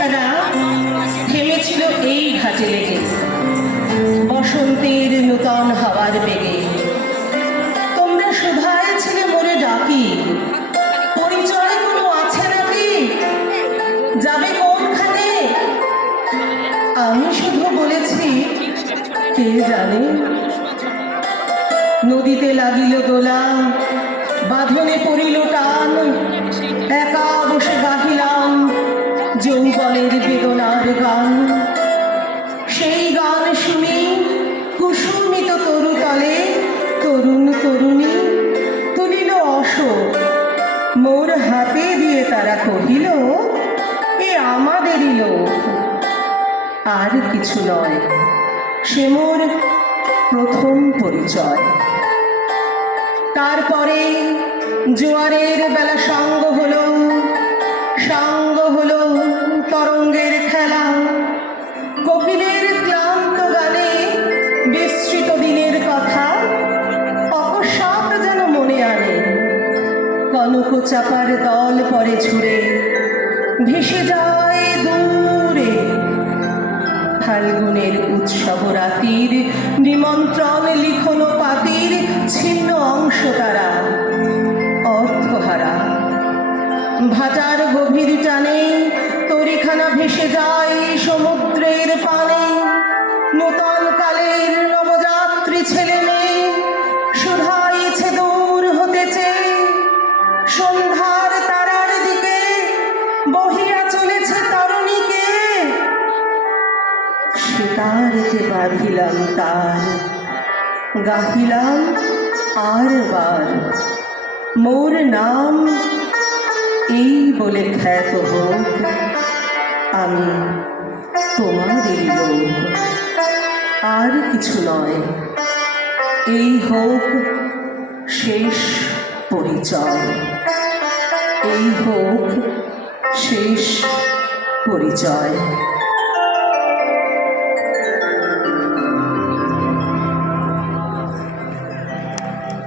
নদীখানা থেমেছিল এই ঘাটে লেগে, বসন্তের নূতন হাওয়ার বেগে। তোমরা শুধায় ছিলে মোরে ডাকি, পরিচয় কোনো আছে নাকি, যাবে কোনখানে? আমি শুধু বলেছি কে জানে। নদীতে লাগিল দোলা, বাঁধনে পড়িল টান, একা বসে গাহিলাম যৌবনের বেদনার গান। সেই গান শুনি কুসুমিত তরুতলে তরুণ তরুণী তুলিল অশোক, মোর হাতে দিয়ে তারা কহিল এ আমাদেরই লোক। আর কিছু নয়, সে মোর প্রথম পরিচয়। তারপরে জোয়ারের বেলা সাঙ্গ হলো, সাঙ্গ হলো তরঙ্গের খেলা। কোকিলের ক্লান্ত গানে বিস্তৃত দিনের কথা অকস্মাৎ যেন মনে আনে। কনক চাপার দল পরে ঝুড়ে ভেসে যায় দূরে। ফাল্গুনের উৎসব রাতির নিমন্ত্রণ লিখন পাতির ছিন্ন অংশ তারা অর্থহারা। ভাটার গভীর টানে তরিখানা ভেসে যায় সমুদ্রের পানে। নূতন কালের নবযাত্রী ছেলে মেয়ে শুধাইছে দূর হতেছে, সন্ধ্যার তারার দিকে বহিয়া চলেছে তরুণীকে। সেতারতে বাঁধিলাম তার, গাহিলাম আর বার মোর নাম এই বলে খ্যাত হোক আমি তোমাদেরই লোক। আর কিছু নয়, এই হোক শেষ পরিচয়, এই হোক শেষ পরিচয়।